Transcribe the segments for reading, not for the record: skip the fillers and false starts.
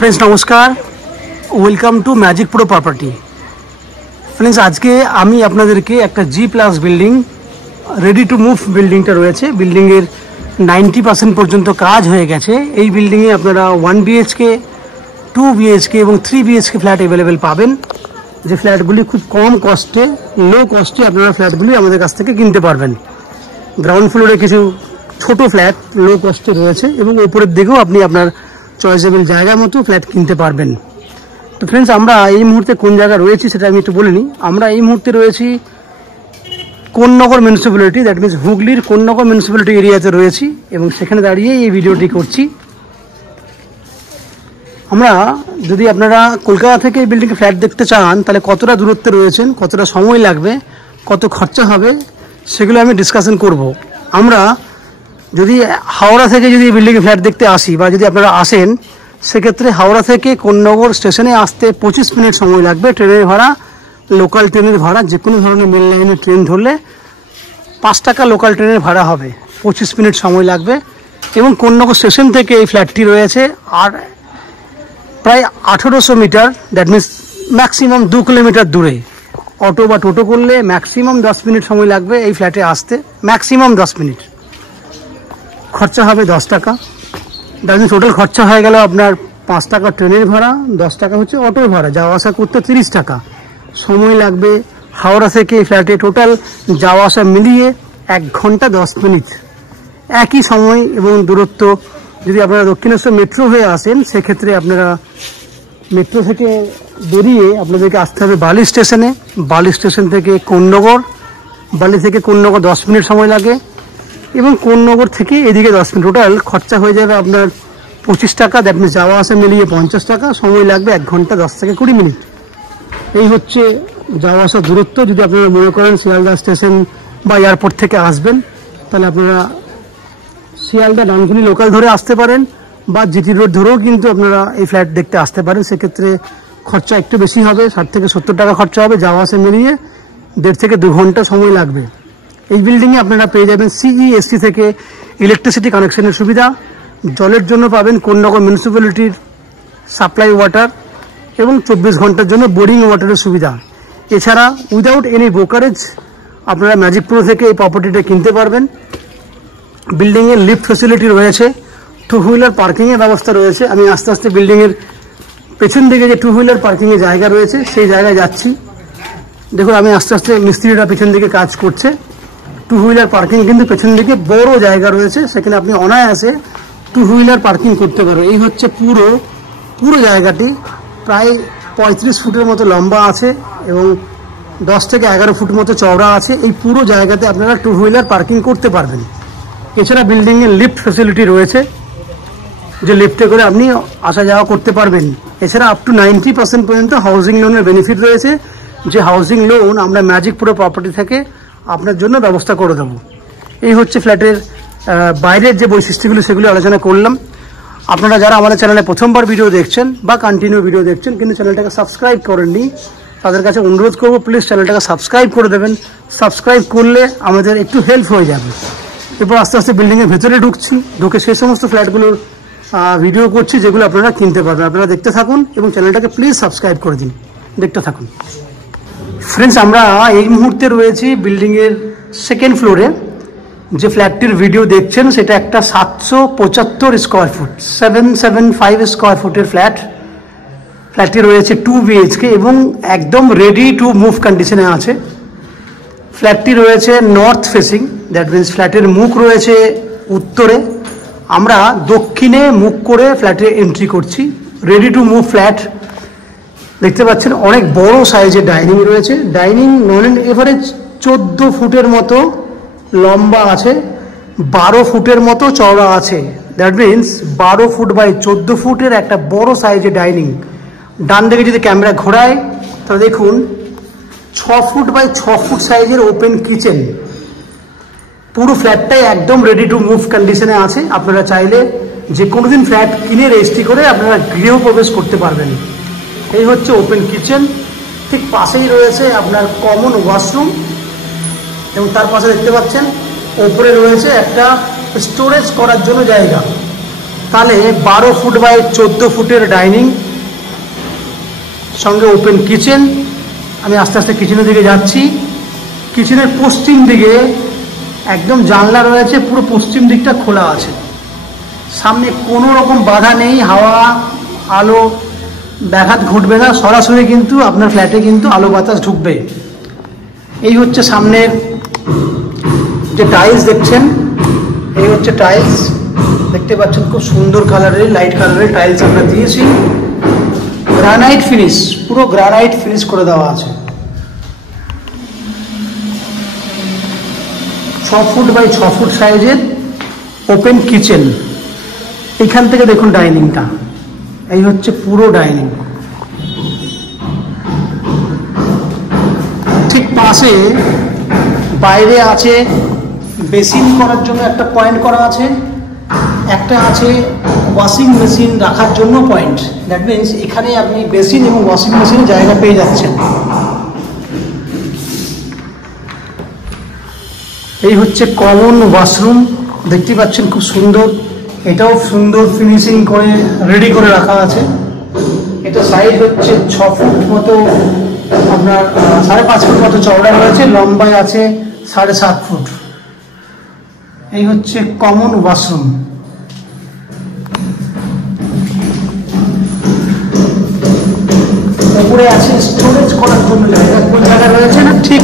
Friends नमस्कार welcome to magic pro property. Friends आज के आमी आपनादेरके एक G+ building ready to move बिल्डिंगटा रयेछे बिल्डिंगेर 90% पर्यन्त काज हये गेछे। एई बिल्डिंगे आपनारा 1 BHK 2 BHK एबं 3 BHK फ्लैट अवेलेबल पाबेन। जे फ्लैटगुली खूब कम कस्टे लो कस्टे आपनारा फ्लैटगुली आमादेर काछ थेके किनते पारबेन। ग्राउंड फ्लोरे किछु छोटो फ्लैट लो कस्टे रयेछे एबं उपरेर दिकेও আপনি আপনার चয়েসেবল জায়গা মতো ফ্ল্যাট কিনতে পারবেন। তো फ्रेंड्स আমরা এই মুহূর্তে কোন জায়গা রয়েছি সেটা আমি একটু বলে নিই। আমরা এই মুহূর্তে রয়েছি কোন্নগর মিউনিসিপ্যালিটি, দ্যাট মিন্স হুগলির কোন্নগর মিউনিসিপ্যালিটি এরিয়াতে রয়েছি এবং সেখানে দাঁড়িয়ে এই ভিডিওটি করছি। আমরা যদি আপনারা কলকাতা থেকে এই বিল্ডিং ফ্ল্যাট দেখতে চান তাহলে কতটা দূরত্বে রয়েছেন, কতটা সময় লাগবে, কত খরচা হবে সেগুলো আমি ডিসকাশন করব। আমরা যদি হাওড়া থেকে যদি বিল্ডিং ফ্ল্যাট দেখতে আসি বা যদি আপনারা আসেন সেক্ষেত্রে হাওড়া থেকে কোন্নগর স্টেশনে আসতে 25 মিনিট সময় লাগবে। ট্রেনের ভাড়া লোকাল ট্রেনের ভাড়া যে কোনো ধরনের মেল লাইনের ট্রেন ধরলে 5 টাকা লোকাল ট্রেনের ভাড়া হবে, 25 মিনিট সময় লাগবে। এবং কোন্নগর স্টেশন থেকে এই ফ্ল্যাটটি রয়েছে আর প্রায় 1800 metre, that means maximum 2 kilometre দূরে। অটো বা টোটো করলে ম্যাক্সিমাম 10 মিনিট সময় লাগবে এই ফ্ল্যাটে আসতে, ম্যাক্সিমাম 10 মিনিট। খরচা হবে 10 টাকা। দামি টোটাল খরচা হয়ে গেল আপনার 5 টাকা ট্রেনের ভাড়া, 10 টাকা হচ্ছে অটোর ভাড়া, যাওয়া আসা করতে 30 টাকা। সময় লাগবে হাওড়া থেকে ফ্ল্যাটে টোটাল যাওয়া আসা মিলিয়ে 1 ঘন্টা 10 মিনিট। একই সময় এবং দূরত্ব যদি আপনারা দক্ষিণেশ্বর মেট্রো হয়ে আসেন সেক্ষেত্রে আপনারা মেট্রো থেকে বেরিয়ে আপনাদেরকে আসতে হবে বালি স্টেশনে। বালি স্টেশন থেকে কোন্নগর, বালি থেকে কোন্নগর 10 মিনিট সময় লাগে এবং কোন্নগর থেকে এদিকে 10 মিনিট। টোটাল খরচা হয়ে যাবে আপনার 25 টাকা, দ্যাট মিনস যাওয়া আসা মিলিয়ে 50 টাকা। সময় লাগবে 1 ঘন্টা 10 থেকে 20 মিনিট। এই হচ্ছে যাওয়া আসার দূরত্ব। যদি আপনারা মনে করেন শিয়ালদা স্টেশন বা এয়ারপোর্ট থেকে আসবেন তাহলে আপনারা শিয়ালদা ডানকুনি লোকাল ধরে আসতে পারেন বা জিটি রোড ধরেও কিন্তু আপনারা এই ফ্ল্যাট দেখতে আসতে পারেন। সেক্ষেত্রে খরচা একটু বেশি হবে, 60 থেকে 70 টাকা খরচা হবে। যাওয়া আসা মিলিয়ে 1.5 থেকে 2 ঘন্টা সময় লাগবে। এই বিল্ডিংয়ে আপনারা পেয়ে যাবেন CESC থেকে ইলেকট্রিসিটি কানেকশনের সুবিধা, জলের জন্য পাবেন কোন্নগর মিউনিসিপ্যালিটির সাপ্লাই ওয়াটার এবং 24 ঘন্টার জন্য বোরিং ওয়াটারের সুবিধা। এছাড়া উইদাউট এনি ব্রোকারেজ আপনারা ম্যাজিক প্রো থেকে এই প্রপার্টিটা কিনতে পারবেন। বিল্ডিংয়ে লিফট ফ্যাসিলিটি রয়েছে, 2 হুইলার পার্কিংয়ের ব্যবস্থা রয়েছে। আমি আস্তে আস্তে বিল্ডিংয়ের পেছন দিকে যে 2 হুইলার পার্কিংয়ের জায়গা রয়েছে সেই জায়গায় যাচ্ছি। দেখুন আমি আস্তে আস্তে মিস্ত্রিরা পেছন দিকে কাজ করছে। 2 হুইলার পার্কিং কিন্তু পেছন দিকে বড় জায়গা রয়েছে, সেখানে আপনি অনায়াসে 2 হুইলার পার্কিং করতে পারবেন। এই হচ্ছে পুরো জায়গাটি প্রায় 35 ফুটের মতো লম্বা আছে এবং 10 থেকে 11 ফুট মতো চওড়া আছে। এই পুরো জায়গাতে আপনারা 2 হুইলার পার্কিং করতে পারবেন। এছাড়া বিল্ডিংয়ে লিফট ফ্যাসিলিটি রয়েছে, যে লিফটে করে আপনি আসা যাওয়া করতে পারবেন। এছাড়া আপ টু 90% পর্যন্ত হাউজিং লোনের বেনিফিট রয়েছে, যে হাউজিং লোন আমরা ম্যাজিক প্রো প্রপার্টি থেকে আপনার জন্য ব্যবস্থা করে দেবো। এই হচ্ছে ফ্ল্যাটের বাইরের যে বৈশিষ্ট্যগুলো সেগুলো আলোচনা করলাম। আপনারা যারা আমাদের চ্যানেলে প্রথমবার ভিডিও দেখছেন বা কন্টিনিউ ভিডিও দেখছেন কিন্তু চ্যানেলটাকে সাবস্ক্রাইব করেননি, তাদের কাছে অনুরোধ করবো প্লিজ চ্যানেলটাকে সাবস্ক্রাইব করে দেবেন। সাবস্ক্রাইব করলে আমাদের একটু হেল্প হয়ে যাবে। এরপর আস্তে আস্তে বিল্ডিংয়ের ভেতরে ঢুকে সেই সমস্ত ফ্ল্যাটগুলোর ভিডিও করছি যেগুলো আপনারা কিনতে পারবেন। আপনারা দেখতে থাকুন এবং চ্যানেলটাকে প্লিজ সাবস্ক্রাইব করে দিন, দেখতে থাকুন। ফ্রেন্ডস আমরা এই মুহূর্তে রয়েছি বিল্ডিংয়ের 2nd ফ্লোরে। যে ফ্ল্যাটটির ভিডিও দেখছেন সেটা একটা 775 স্কোয়ার ফুট, 775 স্কোয়ার ফুটের ফ্ল্যাটটি রয়েছে 2 BHK এবং একদম রেডি টু মুভ কন্ডিশনে আছে। ফ্ল্যাটটি রয়েছে নর্থ ফেসিং, দ্যাট মিনস ফ্ল্যাটের মুখ রয়েছে উত্তরে। আমরা দক্ষিণে মুখ করে ফ্ল্যাটে এন্ট্রি করছি। রেডি টু মুভ ফ্ল্যাট দেখতে পাচ্ছেন। অনেক বড় সাইজের ডাইনিং রয়েছে। ডাইনিং নন অ্যান্ড এভারেজ 14 ফুটের মতো লম্বা আছে, 12 ফুটের মতো চওড়া আছে। দ্যাট মিনস 12 ফুট বাই 14 ফুটের একটা বড় সাইজের ডাইনিং। ডান দিকে যদি ক্যামেরা ঘোরায় তাহলে দেখুন 6 ফুট বাই 6 ফুট সাইজের ওপেন কিচেন। পুরো ফ্ল্যাটটাই একদম রেডি টু মুভ কন্ডিশনে আছে। আপনারা চাইলে যে কোনো দিন ফ্ল্যাট কিনে রেজিস্ট্রি করে আপনারা গৃহপ্রবেশ করতে পারবেন। এই হচ্ছে ওপেন কিচেন, ঠিক পাশেই রয়েছে আপনার কমন ওয়াশরুম এবং তার পাশে দেখতে পাচ্ছেন ওপরে রয়েছে একটা স্টোরেজ করার জন্য জায়গা। তাহলে 12 ফুট বাই 14 ফুটের ডাইনিং সঙ্গে ওপেন কিচেন। আমি আস্তে আস্তে কিচেনের দিকে যাচ্ছি। কিচেনের পশ্চিম দিকে একদম জানলা রয়েছে, পুরো পশ্চিম দিকটা খোলা আছে, সামনে কোনো রকম বাধা নেই, হাওয়া আলো ব্যাঘাত ঘটবে না, সরাসরি কিন্তু আপনার ফ্ল্যাটে কিন্তু আলো বাতাস ঢুকবে। এই হচ্ছে সামনের যে টাইলস দেখছেন, এই হচ্ছে টাইলস দেখতে পাচ্ছেন, খুব সুন্দর কালারের লাইট কালারের টাইলস আমরা দিয়েছি, গ্রানাইট ফিনিশ, পুরো গ্রানাইট ফিনিশ করে দেওয়া আছে। 6 ফুট বাই 6 ফুট সাইজের ওপেন কিচেন। এখান থেকে দেখুন ডাইনিংটা, এই হচ্ছে পুরো ডাইনিং। ঠিক পাশে বাইরে আছে বেসিন করার জন্য একটা পয়েন্ট করা আছে, একটা আছে ওয়াশিং মেশিন রাখার জন্য পয়েন্ট। দ্যাট মিনস এখানে আপনি বেসিন এবং ওয়াশিং মেশিনের জায়গা পেয়ে যাচ্ছেন। এই হচ্ছে কমন ওয়াশরুম, দেখতে পাচ্ছেন খুব সুন্দর, এটাও সুন্দর ফিনিশিং করে রেডি করে রাখা আছে। এটা সাইজ হচ্ছে 6 ফুট মতো, আপনার 5.5 ফুট মতো চওড়া রয়েছে, লম্বায় আছে 7.5 ফুট। এই হচ্ছে কমন ওয়াশরুম। উপরে আছে স্টোরেজ করার জন্য জায়গা, কোন জায়গা রয়েছে না ঠিক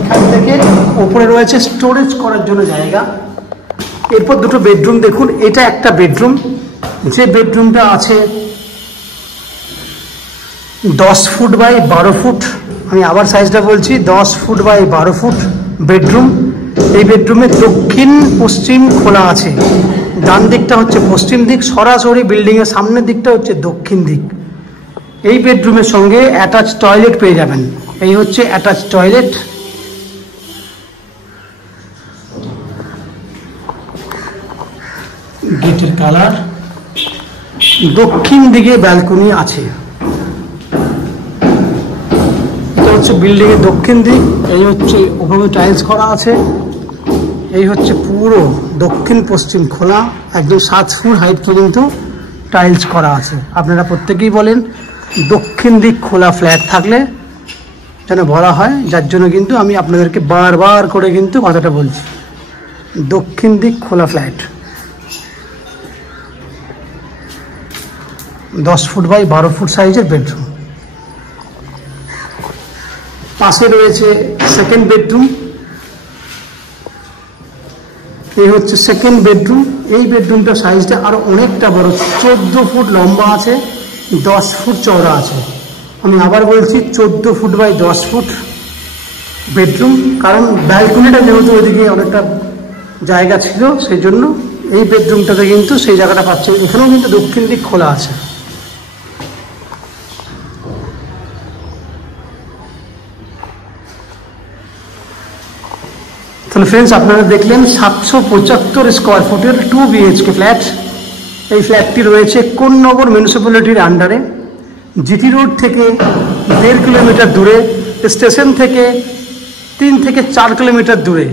এখান থেকে উপরে রয়েছে স্টোরেজ করার জন্য জায়গা। এরপর দুটো বেডরুম দেখুন, এটা একটা বেডরুম, যে বেডরুমটা আছে 10 ফুট বাই 12 ফুট। আমি আবার সাইজটা বলছি, 10 ফুট বাই 12 ফুট বেডরুম। এই বেডরুমে দক্ষিণ পশ্চিম খোলা আছে, ডান দিকটা হচ্ছে পশ্চিম দিক, সরাসরি বিল্ডিংয়ের সামনের দিকটা হচ্ছে দক্ষিণ দিক। এই বেডরুমের সঙ্গে অ্যাটাচ টয়লেট পেয়ে যাবেন। এই হচ্ছে অ্যাটাচ টয়লেট। গেটের কালার, দক্ষিণ দিকে ব্যালকনি আছে। এটা হচ্ছে বিল্ডিং এর দক্ষিণ দিক। এই হচ্ছে উপরে টাইলস করা আছে। এই হচ্ছে পুরো দক্ষিণ পশ্চিম খোলা, একদম 7 ফুট হাইট পর্যন্ত টাইলস করা আছে। আপনারা প্রত্যেকেই বলেন দক্ষিণ দিক খোলা ফ্ল্যাট থাকলে যেন বলা হয়, যার জন্য কিন্তু আমি আপনাদেরকে বারবার করে কিন্তু কথাটা বলছি, দক্ষিণ দিক খোলা ফ্ল্যাট। 10 ফুট বাই 12 ফুট সাইজের বেডরুম। পাশে রয়েছে সেকেন্ড বেডরুম। এই হচ্ছে সেকেন্ড বেডরুম। এই বেডরুমটার সাইজটা আরো অনেকটা বড়, 14 ফুট লম্বা আছে, 10 ফুট চওড়া আছে। আমি আবার বলছি 14 ফুট বাই 10 ফুট বেডরুম, কারণ ব্যালকনিটা যেহেতু ওইদিকে অনেকটা জায়গা ছিল, সেই জন্য এই বেডরুমটাতে কিন্তু সেই জায়গাটা পাচ্ছে। এখানেও কিন্তু দক্ষিণ দিক খোলা আছে। তাহলে ফ্রেন্ডস, আপনারা দেখলেন 775 স্কোয়ার ফুটের 2 BHK ফ্ল্যাট। এই ফ্ল্যাটটি রয়েছে কোন্নগর মিউনিসিপ্যালিটির আন্ডারে, জিটি রোড থেকে 1.5 কিলোমিটার দূরে, স্টেশন থেকে 3 থেকে 4 কিলোমিটার দূরে।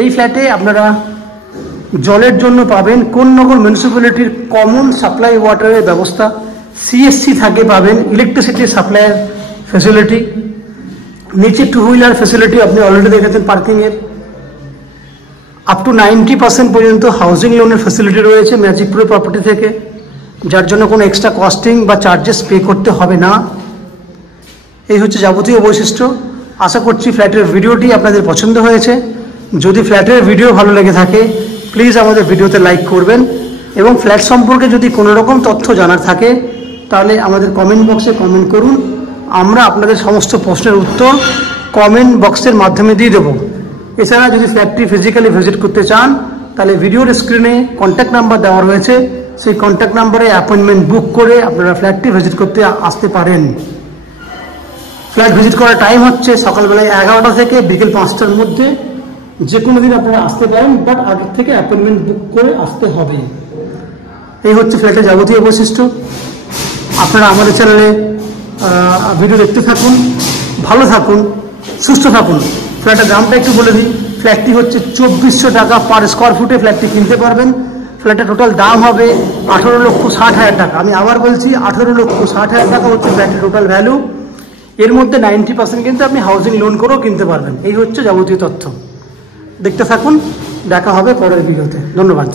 এই ফ্ল্যাটে আপনারা জলের জন্য পাবেন কোন্নগর মিউনিসিপ্যালিটির কমন সাপ্লাই ওয়াটারের ব্যবস্থা, CSC থাকে পাবেন, ইলেকট্রিসিটি সাপ্লাইয়ের ফ্যাসিলিটি, নিচে 2 হুইলার ফ্যাসিলিটি আপনি অলরেডি দেখেছেন পার্কিংয়ের, আপ টু 90% পর্যন্ত হাউজিং লোনের ফ্যাসিলিটি রয়েছে ম্যাজিকপুর প্রপার্টি থেকে, যার জন্য কোনো এক্সট্রা কস্টিং বা চার্জেস পে করতে হবে না। এই হচ্ছে যাবতীয় বৈশিষ্ট্য। আশা করছি ফ্ল্যাটের ভিডিওটি আপনাদের পছন্দ হয়েছে। যদি ফ্ল্যাটের ভিডিও ভালো লেগে থাকে প্লিজ আমাদের ভিডিওতে লাইক করবেন, এবং ফ্ল্যাট সম্পর্কে যদি কোনো রকম তথ্য জানার থাকে তাহলে আমাদের কমেন্ট বক্সে কমেন্ট করুন। আমরা আপনাদের সমস্ত প্রশ্নের উত্তর কমেন্ট বক্সের মাধ্যমে দিয়ে দেবো। এছাড়া যদি ফ্ল্যাটটি ফিজিক্যালি ভিজিট করতে চান তাহলে ভিডিওর স্ক্রিনে কন্ট্যাক্ট নাম্বার দেওয়া রয়েছে, সেই কন্ট্যাক্ট নাম্বারে অ্যাপয়েন্টমেন্ট বুক করে আপনারা ফ্ল্যাটটি ভিজিট করতে আসতে পারেন। ফ্ল্যাট ভিজিট করার টাইম হচ্ছে সকালবেলায় 11টা থেকে বিকেল 5টার মধ্যে। যে কোনো দিন আপনারা আসতে পারেন, বাট আগের থেকে অ্যাপয়েন্টমেন্ট বুক করে আসতে হবে। এই হচ্ছে ফ্ল্যাটের যাবতীয় বৈশিষ্ট্য। আপনারা আমাদের চ্যানেলে ভিডিও দেখতে থাকুন, ভালো থাকুন, সুস্থ থাকুন। ফ্ল্যাটের দামটা একটু বলে দিই। ফ্ল্যাটটি হচ্ছে 2400 টাকা পার স্কোয়ার ফুটে ফ্ল্যাটটি কিনতে পারবেন। ফ্ল্যাটের টোটাল দাম হবে 18,60,000 টাকা। আমি আবার বলছি 18,60,000 টাকা হচ্ছে ফ্ল্যাটের টোটাল ভ্যালু। এর মধ্যে 90% কিন্তু আপনি হাউজিং লোন করেও কিনতে পারবেন। এই হচ্ছে যাবতীয় তথ্য। দেখতে থাকুন, দেখা হবে পরের ভিডিওতে। ধন্যবাদ।